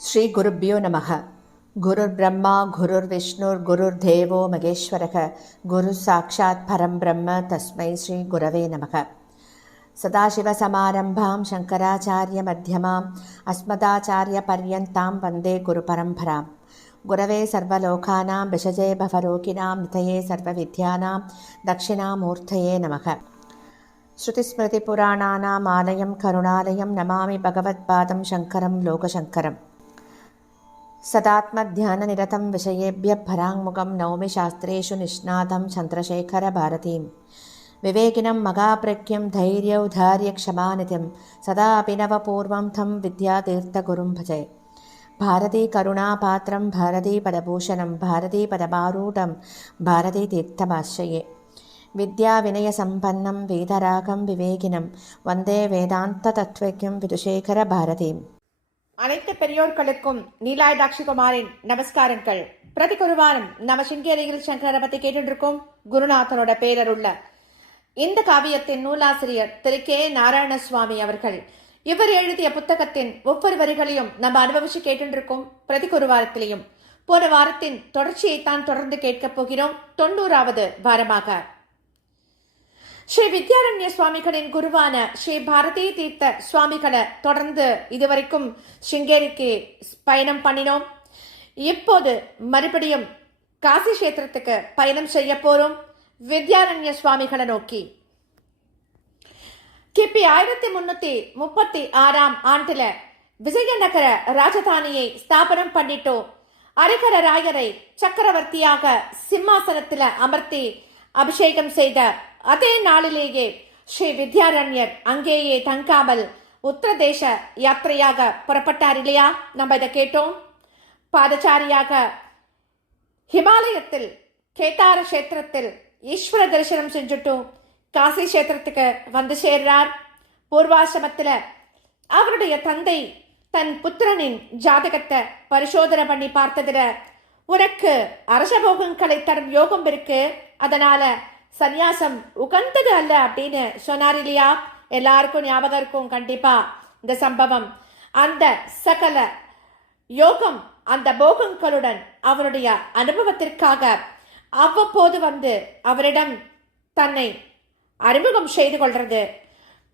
ஸ்ரீ குருப்பியோ நமக. குருர் பிரம்மா குருர் விஷ்ணுர் குருர் தேவோ மகேஸ்வரக குரு சாட்சாத் பரம் பிரம்ம தஸ்மை ஸ்ரீ குரவே நமக. சதாசிவசமாரம்பாம் சங்கராச்சாரிய மத்தியமாம் அஸ்மதாச்சாரிய பர்யந்தாம் வந்தே குரு பரம்பராம். குரவே சர்வலோகானாம் விஷஜே பவரோகிணாம் நிதயே சர்வவித்யானாம் தட்சிணாமூர்த்தயே நமக. ஸ்ருதிஸ்மிருதிபுராணானாம் ஆலயம் கருணாலயம் நமாமி பகவத்பாதம் சங்கரம் லோகசங்கரம். सदात्मध्याननिरतं विषयेभ्यः पराङ्मुखं नौमि शास्त्रेषु निष्णातं चन्द्रशेखरभारतीं. विवेकिनं मगाप्रज्ञं धैर्यौधार्यक्षमानिधिं सदा अभिनवपूर्वं तं विद्यातीर्थगुरुं भजे. भारतीकरुणापात्रं भारतीपदभूषणं भारतीपदमारूढं भारतीतीर्थमाश्रये. विद्याविनयसम्पन्नं वेदरागं विवेकिनं वन्दे वेदान्ततत्त्वज्ञं विदुशेखरभारतीम्. அனைத்து பெரியோர்களுக்கும் நீலாய் தாட்சிகுமாரின் நமஸ்காரங்கள். பிரதி குருவாரம் நம்ம சிங்கேரியில் சங்கரை பத்தி கேட்டுருக்கோம். குருநாதனோட பேரருள்ள இந்த காவியத்தின் நூலாசிரியர் திரு கே நாராயண சுவாமி அவர்கள். இவர் எழுதிய புத்தகத்தின் ஒவ்வொரு வரிகளையும் நம்ம அனுபவிச்சு கேட்டுருக்கோம். பிரதி குருவாரத்திலையும் போன வாரத்தின் தொடர்ச்சியைத்தான் தொடர்ந்து கேட்க போகிறோம். 90வது வாரமாக ஸ்ரீ வித்யாரண்ய சுவாமிகளின் குருவான ஸ்ரீ பாரதி தீர்த்த சுவாமிகளை தொடர்ந்து இதுவரைக்கும் சிங்கேரிக்கு பயணம் பண்ணினோம். இப்போது மறுபடியும் காசி கஷேத்திரத்துக்கு பயணம் செய்ய போறோம் வித்யாரண்ய சுவாமிகளை நோக்கி. கிபி 1336 ஆண்டுல விஜயநகர ராஜதானியை ஸ்தாபனம் பண்ணிட்டோம். அரிகர ராயரை சக்கரவர்த்தியாக சிம்மாசனத்துல அமர்த்தி அபிஷேகம் செய்த அதே நாளிலேயே ஸ்ரீ வித்யாரண்யர் அங்கேயே தங்காமல் உத்தரதேச யாத்திரையாக புறப்பட்டார் இல்லையா? நம்ம இதை கேட்டோம். பாதச்சாரியாக ஹிமாலயத்தில் கேதார கஷேத்திரத்தில் ஈஸ்வர தரிசனம் செஞ்சுட்டும் காசி கஷேத்திரத்துக்கு வந்து சேர்றார். பூர்வாசிரமத்தில் அவருடைய தந்தை தன் புத்திரனின் ஜாதகத்தை பரிசோதனை பண்ணி பார்த்ததுல உனக்கு அரசபோகங்களை தரும் யோகம் இருக்கு, அதனால சந்நியாசம் உகந்தது அல்ல அப்படின்னு சொன்னார் இல்லையா? எல்லாருக்கும் ஞாபகம் இருக்கும் கண்டிப்பா இந்த சம்பவம். அந்த சகல யோகம் அந்த போகங்களுடன் அவருடைய அனுபவத்திற்காக அவ்வப்போது வந்து அவரிடம் தன்னை அறிமுகம் செய்து கொள்றது.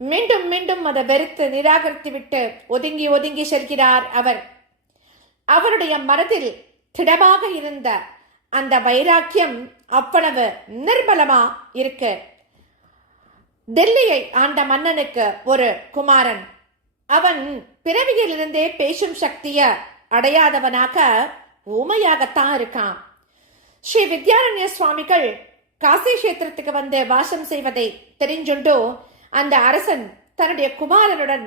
மீண்டும் மீண்டும் அதை வெறுத்து நிராகரித்து விட்டு ஒதுங்கி ஒதுங்கி செல்கிறார் அவர். அவருடைய மனதில் திடமாக இருந்த அந்த வைராக்கியம் அவ்வளவு நிர்பலமா இருக்கு. டெல்லியை ஆண்ட மன்னனுக்கு ஒரு குமாரன். அவன் பிறவியிலிருந்தே பேசும் சக்திய அடையாதவனாக ஊமையாகத்தான் இருக்கான். ஸ்ரீ வித்யாரண்ய சுவாமிகள் காசி கஷேத்திரத்துக்கு வந்து வாசம் செய்வதை தெரிஞ்சுண்டோ அந்த அரசன் தன்னுடைய குமாரனுடன்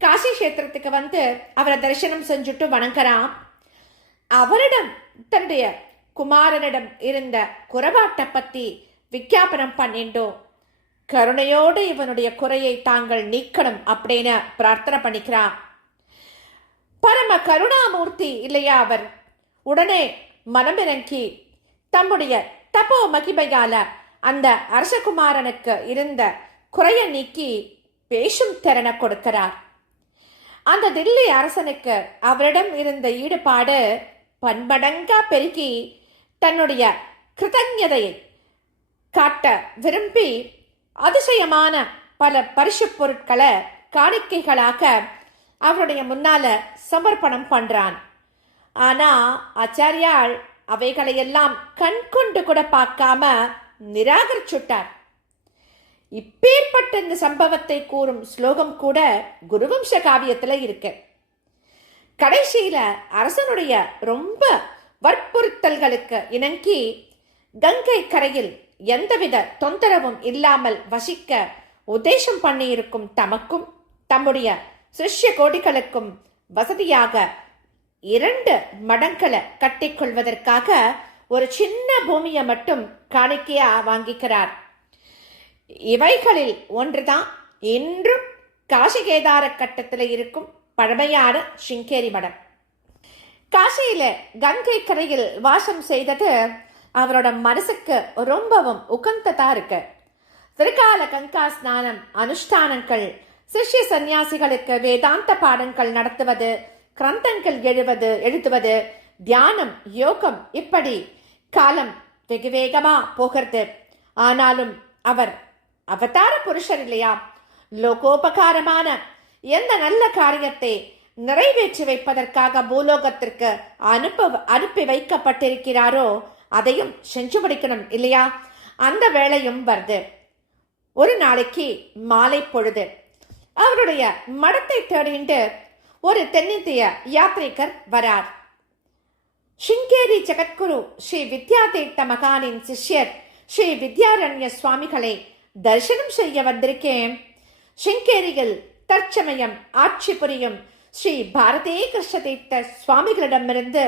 காசி கஷேத்திரத்துக்கு வந்து அவரை தரிசனம் செஞ்சுட்டு வணங்குறான். அவரிடம் தன்னுடைய குமாரனிடம் இருந்த குறைபாட்டை பத்தி விஞ்ஞாபனம் பண்ணிண்டோ கருணையோடு இவனுடைய குறையை தாங்கள் நீக்கணும் அப்படின்னு பிரார்த்தனை பண்ணிக்கிறான். பரம கருணாமூர்த்தி இல்லையா அவர்? உடனே மனமிறங்கி தம்முடைய தபோ மகிமையால அந்த அரசகுமாரனுக்கு இருந்த குறைய நீக்கி பேசும் திறனை கொடுக்கிறார். அந்த தில்லி அரசனுக்கு அவரிடம் இருந்த ஈடுபாடு பன்மடங்கா பெருகி தன்னுடைய கிருதஞதையை காட்ட விரும்பி அதிசயமான பல பரிசு பொருட்களை காணிக்கைகளாக அவருடைய முன்னால சமர்ப்பணம் பண்றான். ஆனா ஆச்சாரியால் அவைகளையெல்லாம் கண் கொண்டு கூட பார்க்காம நிராகரிச்சுட்டார். இப்பேற்பட்ட இந்த சம்பவத்தை கூறும் ஸ்லோகம் கூட குருவம்ச காவியத்துல இருக்கு. கடைசியில அரசனுடைய ரொம்ப வற்புறுத்தல்களுக்கு இணங்கி கங்கை கரையில் எந்தவித தொந்தரவும் இல்லாமல் வசிக்க உத்தேசம் பண்ணியிருக்கும் தமக்கும் தம்முடைய சிஷ்ய கோடிகளுக்கும் வசதியாக 2 மடங்களை கட்டிக்கொள்வதற்காக ஒரு சின்ன பூமியை மட்டும் காணிக்கையா வாங்கிக்கிறார். இவைகளில் ஒன்றுதான் இன்றும் காசிகேதார கட்டத்தில் இருக்கும் பழமையான சிங்கேரி மடம். காசியில கங்கை கரையில் வாசம் செய்தது அவரோட மனசுக்கு ரொம்பவும் உகந்ததா இருக்கு. திருக்கால கங்கா ஸ்நானம் அனுஷ்டானங்கள் சிஷ்ய சந்நியாசிகளுக்கு வேதாந்த பாடங்கள் நடத்துவது, கிரந்தங்கள் எழுதுவது, தியானம், யோகம், இப்படி காலம் வெகு வேகமா போகிறது. ஆனாலும் அவர் அவதார புருஷர் இல்லையா? லோகோபகாரமான எந்த நல்ல காரியத்தை நிறைவேற்றி வைப்பதற்காக பூலோகத்திற்கு அனுப்பி வைக்கப்பட்டிருக்கிறாரோ அதையும் செஞ்சு முடிக்கணும் இல்லையா? அந்த வேளையும் வருது. ஒரு நாளைக்கு மாலை பொழுது அவருடைய மடத்தை தேடிண்டு ஒரு தென்னிந்திய யாத்ரீகர் வரார். சிங்கேரி ஜெகத்குரு ஸ்ரீ வித்யாதீர்த்த மகானின் சிஷ்யர் ஸ்ரீ வித்யாரண்ய சுவாமிகளை தரிசனம் செய்ய வந்திருக்கேன். சிங்கேரியில் தற்சமயம் ஆட்சி புரியும் ஸ்ரீ பாரதே கிருஷ்ண தீர்த்த சுவாமிகளிடமிருந்து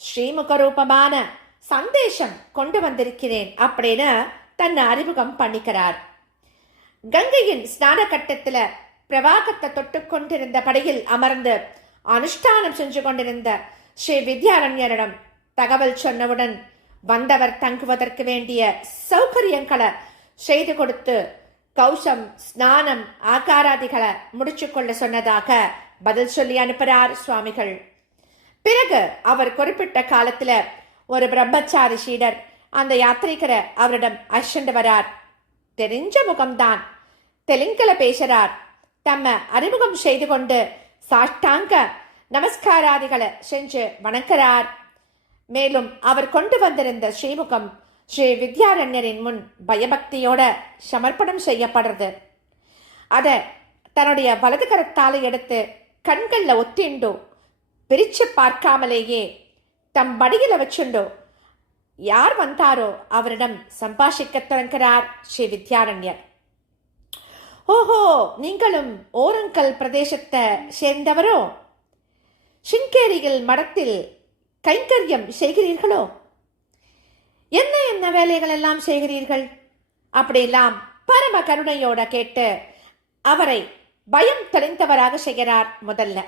ஸ்ரீமுகரூபமான சந்தேஷம் கொண்டு வந்திருக்கிறேன் அப்படின்னு தன்னை அறிமுகம் பண்ணிக்கிறார். கங்கையின் ஸ்நான கட்டத்துல பிரவாகத்தை தொட்டு கொண்டிருந்த படையில் அமர்ந்து அனுஷ்டானம் செஞ்சு கொண்டிருந்த ஸ்ரீ வித்யாரண்யரிடம் தகவல் சொன்னவுடன் வந்தவர் தங்குவதற்கு வேண்டிய சௌகரியங்களை செய்து கொடுத்து கௌசம், ஸ்நானம், ஆகாராதிகளை முடிச்சு கொள்ள சொன்னதாக பதில் சொல்லி அனுப்புறார் சுவாமிகள். பிறகு அவர் குறிப்பிட்ட காலத்துல ஒரு பிரம்மச்சாரி சீடர் அந்த யாத்திரிகரை அவரிடம் அழைச்சிட்டு வரார். தெரிஞ்ச முகம்தான், தெலுங்குல பேசுறார். தம்ம அறிமுகம் செய்து கொண்டு சாஷ்டாங்க நமஸ்காராதிகளை செஞ்சு வணங்குறார். மேலும் அவர் கொண்டு வந்திருந்த ஸ்ரீமுகம் ஸ்ரீ வித்யாரண்யரின் முன் பயபக்தியோட சமர்ப்பணம் செய்யப்படுறது. அதை தன்னுடைய வலது கரத்தால எடுத்து கண்கள்ல ஒத்திண்டோ பிரிச்சு பார்க்காமலேயே தம் படியில வச்சுண்டோ யார் வந்தாரோ அவரிடம் சம்பாஷிக்க தொடங்குகிறார் ஸ்ரீ வித்யாரண்யர். ஓஹோ, நீங்களும் ஓரங்கல் பிரதேசத்தை சேர்ந்தவரோ? சிங்கேரியில் மடத்தில் கைங்கரியம் செய்கிறீர்களோ? என்ன என்ன வேலைகள் எல்லாம் செய்கிறீர்கள்? அப்படியெல்லாம் பரம கருணையோட கேட்டு அவரை பயம் தெளிந்தவராக செய்கிறார். முதல்ல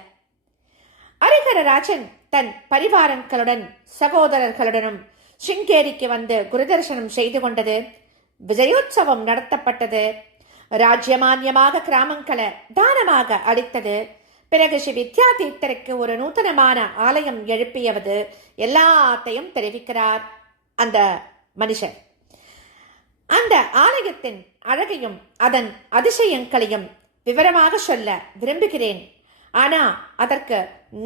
ஹரிஹரராஜன் தன் பரிவாரங்களுடன் சகோதரர்களுடனும் சிங்கேரிக்கு வந்து குருதர்சனம் செய்து கொண்டது. விஜயோத்சவம் நடத்தப்பட்டது. ராஜ்யமான்யமாக கிராமங்களை தானமாக அளித்தது. பிறகு ஸ்ரீ வித்யாதீர்த்தருக்கு ஒரு நூதனமான ஆலயம் எழுப்பியவது எல்லாத்தையும் தெரிவிக்கிறார் அந்த மனுஷர். அந்த ஆலயத்தின் அழகையும் அதன் அதிசயங்களையும் விவரமாக சொல்ல விரும்புகிறேன். ஆனா அதற்கு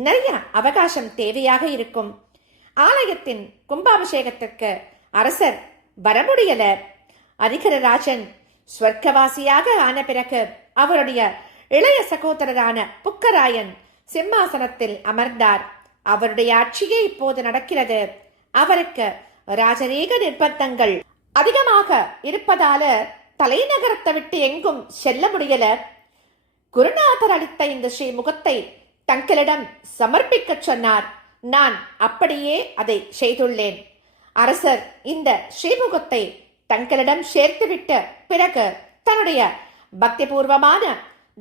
நிறைய அவகாசம் தேவையாக இருக்கும். ஆலயத்தின் கும்பாபிஷேகத்திற்கு அரசர் வர முடியல. ஹரிஹரராஜன் ஸ்வர்க்கவாசியாக ஆன பிறகு அவருடைய இளைய சகோதரரான புக்கராயன் சிம்மாசனத்தில் அமர்ந்தார். அவருடைய ஆட்சியே இப்போது நடக்கிறது. அவருக்கு ராஜரீக நிர்பந்தங்கள் அதிகமாக இருப்பதால தலைநகரத்தை விட்டு எங்கும் செல்ல முடியல. குருநாதர் அளித்த இந்த ஸ்ரீமுகத்தை தங்களிடம் சமர்ப்பிக்க சொன்னார். நான் அப்படியே அதை செய்துள்ளேன். அரசர் இந்த ஸ்ரீமுகத்தை தங்களிடம் சேர்த்துவிட்ட பிறகு தன்னுடைய பக்திபூர்வமான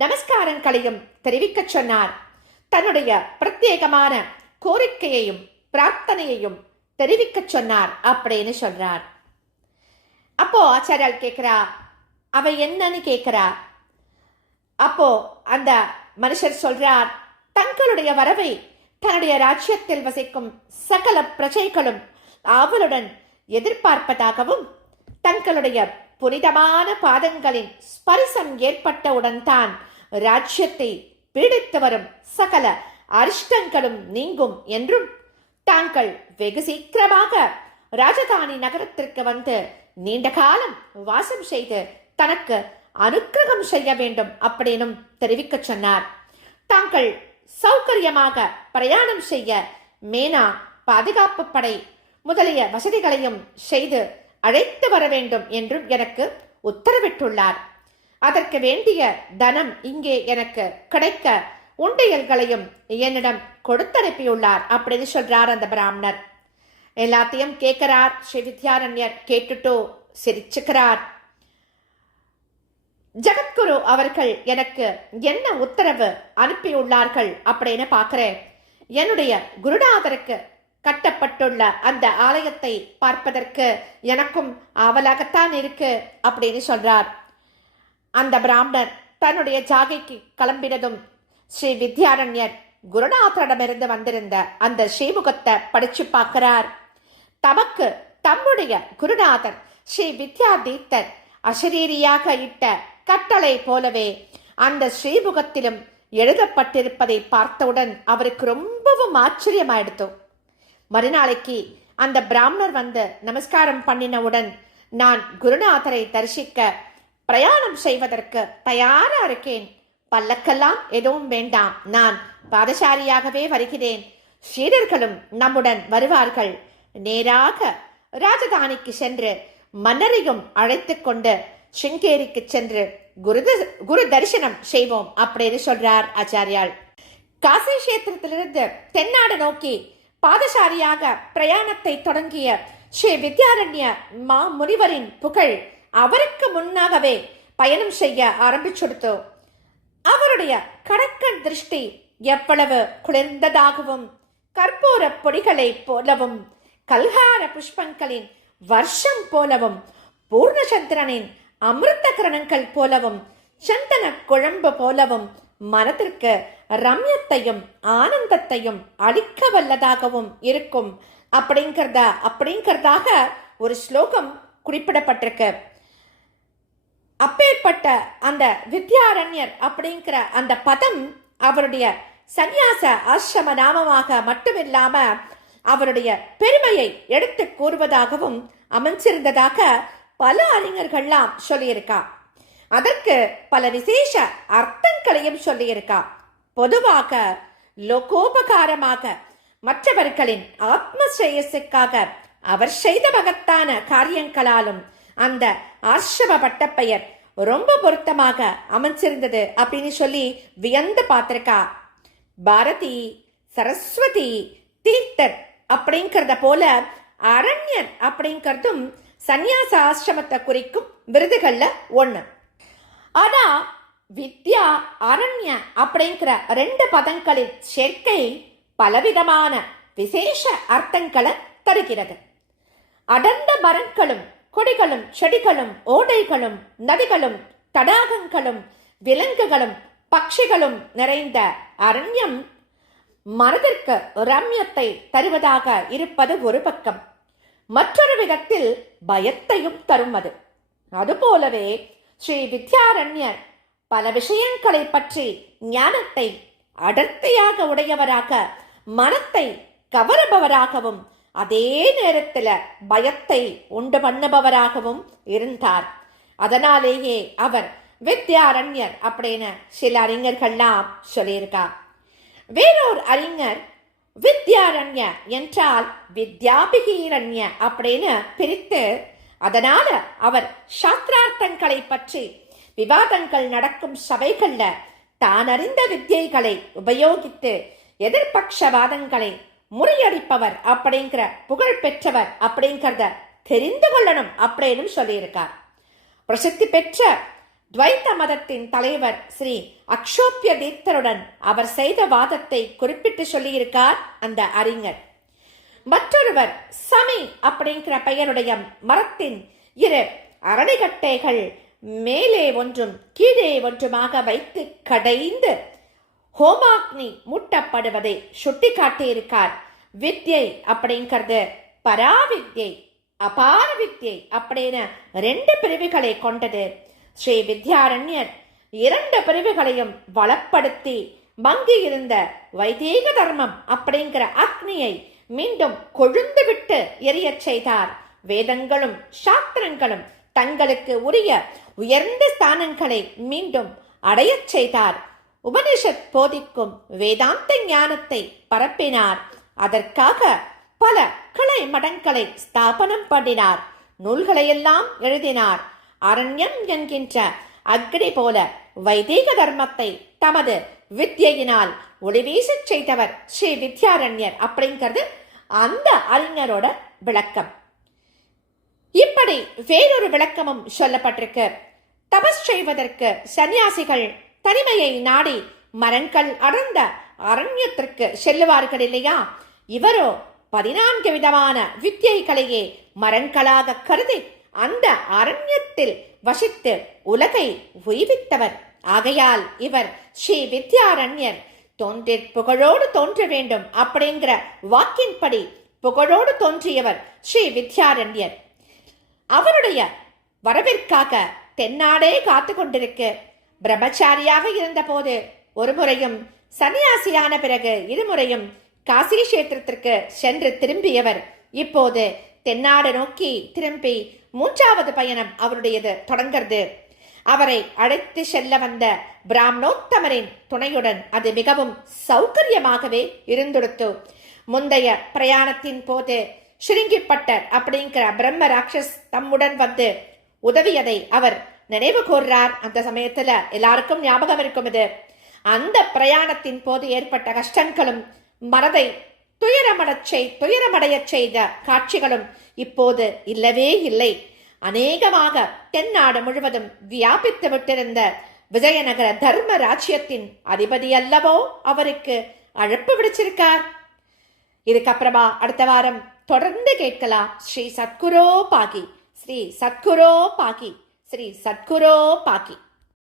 நமஸ்காரங்களையும் தெரிவிக்க சொன்னார். தன்னுடைய பிரத்யேகமான கோரிக்கையையும் பிரார்த்தனையையும் தெரிவிக்க சொன்னார் அப்படின்னு சொல்றார். அப்போ ஆச்சாரியால் கேட்கிறா, அவ என்னன்னு கேட்கிறா. அப்போ அந்த மனுஷர் சொல்றார், தங்களுடைய வரவை தன்னுடைய ராஜ்யத்தில் வசிக்கும் சகல பிரஜைகளும் ஆவலுடன் எதிர்பார்ப்பதாகவும் தங்களுடைய புனிதமான பாதங்களின் ஸ்பரிசம் ஏற்பட்டவுடன் தான் ராஜ்யத்தை பீடித்து வரும் சகல அரிஷ்டங்களும் நீங்கும் என்றும் தாங்கள் வெகு சீக்கிரமாக ராஜதானி நகரத்திற்கு வந்து நீண்ட காலம் வாசம் செய்து தனக்கு அனுக்கிரகம் செய்ய வேண்டும் அப்படின்னும் தெரிவிக்க சொன்னார். தாங்கள் சௌகரியமாக பிரயாணம் செய்ய மேனா பாதுகாப்பு படை முதலிய வசதிகளையும் செய்து அழைத்து வர வேண்டும் என்றும் எனக்கு உத்தரவிட்டுள்ளார். அதற்கு வேண்டிய தனம் இங்கே எனக்கு கிடைக்க உண்டியல்களையும் என்னிடம் கொடுத்தனுப்பியுள்ளார் அப்படின்னு சொல்றார் அந்த பிராமணர். எல்லாத்தையும் கேட்கிறார் ஸ்ரீ வித்யாரண்யர். கேட்டுட்டோ சிரிச்சுக்கிறார். ஜெகத்குரு அவர்கள் எனக்கு என்ன உத்தரவு அனுப்பியுள்ளார்கள் அப்படின்னு பார்க்கிறேன். என்னுடைய குருநாதருக்கு கட்டப்பட்டுள்ள அந்த ஆலயத்தை பார்ப்பதற்கு எனக்கும் ஆவலாகத்தான் இருக்கு அப்படின்னு சொல்றார். அந்த பிராமணர் தன்னுடைய ஜாகைக்கு கிளம்பினதும் ஸ்ரீ வித்யாரண்யர் குருநாதரிடமிருந்து வந்திருந்த அந்த ஸ்ரீமுகத்தை படிச்சு பார்க்கிறார். தமக்கு தம்முடைய குருநாதர் ஸ்ரீ வித்யாதீத்தர் அசரீரியாக இட்ட கட்டளை போலவே அந்த ஸ்ரீமுகத்திலும் எழுதப்பட்டிருப்பதை பார்த்தவுடன் அவருக்கு ரொம்பவும் ஆச்சரியமாயிடுத்து. மறுநாளைக்கு அந்த பிராமணர் வந்து நமஸ்காரம் பண்ணினவுடன், நான் குருநாதரை தரிசிக்க பிரயாணம் செய்வதற்கு தயாரா இருக்கேன், பல்லக்கெல்லாம் எதுவும் வேண்டாம், நான் பாதசாரியாகவே வருகிறேன், ஸ்ரீடர்களும் நம்முடன் வருவார்கள், நேராக ராஜதானிக்கு சென்று மன்னரையும் அழைத்து கொண்டு சிங்கேரிக்கு சென்று குரு தரிசனம் செய்வோம் அப்படின்னு சொல்றார் ஆச்சாரியால். காசி கஷேத்திரத்திலிருந்து தென்னாடு நோக்கி பாதசாரியாக பிரயாணத்தை தொடங்கிய ஸ்ரீ வித்யாரண்ய மா முனிவரின் புகழ் அவருக்கு முன்னாகவே பயணம் செய்ய ஆரம்பிச்சுடுத்து. அவருடைய கடக்கன் திருஷ்டி எவ்வளவு குளிர்ந்ததாகவும் கற்பூர பொடிகளை போலவும் கல்ஹார புஷ்பங்களின் வருஷம் போலவும் பூர்ணச்சந்திரனின் அமிர்த கிரணங்கள் போலவும் சந்தன குழம்பு போலவும் மனத்திற்கு ரம்யத்தையும் ஆனந்தத்தையும் அளிக்க வல்லதாகவும் இருக்கும் அப்படிங்கிறதாக ஒரு ஸ்லோகம் குறிப்பிடப்பட்டிருக்கு. அப்பேற்பட்ட அந்த வித்யாரண்யர் அப்படிங்கிற அந்த பதம் அவருடைய சந்நியாச ஆசிரம நாமமாக மட்டுமில்லாம அவருடைய பெருமையை எடுத்து கூறுவதாகவும் அமைஞ்சிருந்ததாக பல அறிஞர்கள்லாம் சொல்லியிருக்கா. அதற்கு பல விசேஷ அர்த்தங்களையும் சொல்லியிருக்கா. பொதுவாக லோகோபகாரமாக மற்றவர்களின் ஆத்மஸ்ரேயஸுக்காக அவர் செய்த மகத்தான காரியங்களாலும் அந்த ஆசிரம பட்டப்பெயர் ரொம்ப பொருத்தமாக அமைஞ்சிருந்தது அப்படின்னு சொல்லி வியந்து பார்த்திருக்கா. பாரதி, சரஸ்வதி, தீர்த்தர் அப்படிங்கிறத போல அரண்யர் அப்படிங்கிறதும் சந்நியாச ஆசிரமத்தை குறிக்கும் விருதுகள்ல ஒண்ணு. ஆனா வித்யா, அரண்ய அப்படிங்கிற ரெண்டு பதங்களின் சேர்க்கை பலவிதமான விசேஷ அர்த்தங்களை தருகிறது. அடர்ந்த மரங்களும் கொடிகளும் செடிகளும் ஓடைகளும் நதிகளும் தடாகங்களும் விலங்குகளும் பட்சிகளும் நிறைந்த அரண்யம் மனதிற்கு ரம்யத்தை தருவதாக இருப்பது ஒரு பக்கம், மற்றொரு விதத்தில் பயத்தையும் தரும். அதுபோலவே ஸ்ரீ வித்யாரண்யர் பல விஷயங்களை பற்றி ஞானத்தை அடர்த்தியாக உடையவராக, மனத்தை கவருபவராகவும் அதே நேரத்தில் பயத்தை உண்டு பண்ணுபவராகவும் இருந்தார். அதனாலேயே அவர் வித்யாரண்யர் அப்படின்னு சில அறிஞர்கள்லாம் சொல்லியிருக்கார். வேறொரு அறிஞர் வித்யாரண்ய என்றால் வித்யாபிகீரண்ய அப்படின்னு பிரித்து, அதனால அவர் சாஸ்திரார்த்தங்களை பற்றி விவாதங்கள் நடக்கும் சபைகள்ல தான் அறிந்த வித்தியைகளை உபயோகித்து எதிர்பக்ஷவாதங்களை முறியடிப்பவர் அப்படிங்கிற புகழ் பெற்றவர் அப்படிங்கிறத தெரிந்து கொள்ளணும் அப்படின்னு சொல்லியிருக்கார். பிரசித்தி பெற்ற துவைத்த மதத்தின் தலைவர் ஸ்ரீ அக்ஷோபிய தீர்த்தருடன் அவர் செய்த வாதத்தை குறிப்பிட்டு சொல்லியிருக்கார் அந்த அறிஞர். மற்றொருவர் சமி அப்படிங்கிற பெயருடைய மரத்தின் இரு அரணிகட்டைகள் மேலே ஒன்றும் கீழே ஒன்றுமாக வைத்து கடைந்து ஹோமாக்னி மூட்டப்படுவதை சுட்டி காட்டியிருக்கார். வித்யை அப்படிங்கிறது பராவித்யை, அபார வித்யை அப்படின்னு ரெண்டு பிரிவுகளை கொண்டது. ஸ்ரீ வித்யாரண்யர் இரண்டு பிரிவுகளையும் வளப்படுத்தி மங்கி இருந்த வைதீக தர்மம் அப்படிங்கிற அக்னியை மீண்டும் கொழுந்து விட்டு எரிய செய்தார். வேதங்களும் சாஸ்திரங்களும் தங்களுக்கு உரிய உயர்ந்த ஸ்தானங்களை மீண்டும் அடையச் செய்தார். உபனிஷத் போதிக்கும் வேதாந்த ஞானத்தை பரப்பினார். அதற்காக பல கிளை மடங்களை ஸ்தாபனம் பண்ணினார். நூல்களையெல்லாம் எழுதினார். அரண்யம் என்கின்ற அக்னி போல வைதீக தர்மத்தை தமது வித்யினால் ஒளிவீசச் செய்தவர் ஸ்ரீ வித்யாரண்யர் அப்படிங்கிறது அந்த அறிஞரோட விளக்கம். இப்படி வேறொரு விளக்கமும் சொல்லப்பட்டிருக்கு. தபஸ் செய்வதற்கு சன்னியாசிகள் தனிமையை நாடி மரங்கள் அடர்ந்த அரண்யத்திற்கு செல்லுவார்கள் இல்லையா? இவரோ 14 விதமான வித்யைகளையே மரங்களாக கருதி அந்த அரண்யத்தில் வசித்து உலகை உய்வித்தவர். ஆகையால் இவர் ஸ்ரீ வித்யாரண்யர். தோன்றி புகழோடு தோன்ற வேண்டும் அப்படிங்கிற வாக்கின்படி புகழோடு தோன்றியவர் ஸ்ரீ வித்யாரண்யர். அவருடைய வரவிற்காக தென்னாடே காத்து கொண்டிருக்க பிரம்மச்சாரியாக இருந்த போது ஒரு முறையும் சன்னியாசியான பிறகு இருமுறையும் காசி கஷேத்திரத்திற்கு சென்று திரும்பியவர் இப்போது தென்னாடு நோக்கி திரும்பி 3வது பயணம் அவருடையது தொடங்கிறது. அவரை அழைத்து செல்ல வந்த பிராமணோத்தமரின் துணையுடன் அது மிகவும் சௌகரியமாகவே இருந்துடுத்து. முந்தைய பிரயாணத்தின் போது ஸ்ருங்கிப்பட்டர் அப்படிங்கிற பிரம்ம ராட்சஸ் தம்முடன் வந்து உதவியதை அவர் நினைவு கூர்றார். அந்த சமயத்துல எல்லாருக்கும் ஞாபகம் இருக்கும். இது அந்த பிரயாணத்தின் போது ஏற்பட்ட கஷ்டங்களும் மனதை துயரமடைய செய்த காட்சிகளும் இப்போது இல்லவே இல்லை. அநேகமாக தென்னாடு முழுவதும் வியாபித்து விட்டிருந்த விஜயநகர தர்ம ராஜ்யத்தின் அதிபதி அல்லவோ அவருக்கு அழைப்பு விடுச்சிருக்கார். இதுக்கப்புறமா அடுத்த வாரம் தொடர்ந்து கேட்கலாம். ஸ்ரீ சத்குரோ பாகி, ஸ்ரீ சத்குரோ பாகி, ஸ்ரீ சத்குரோ பாகி.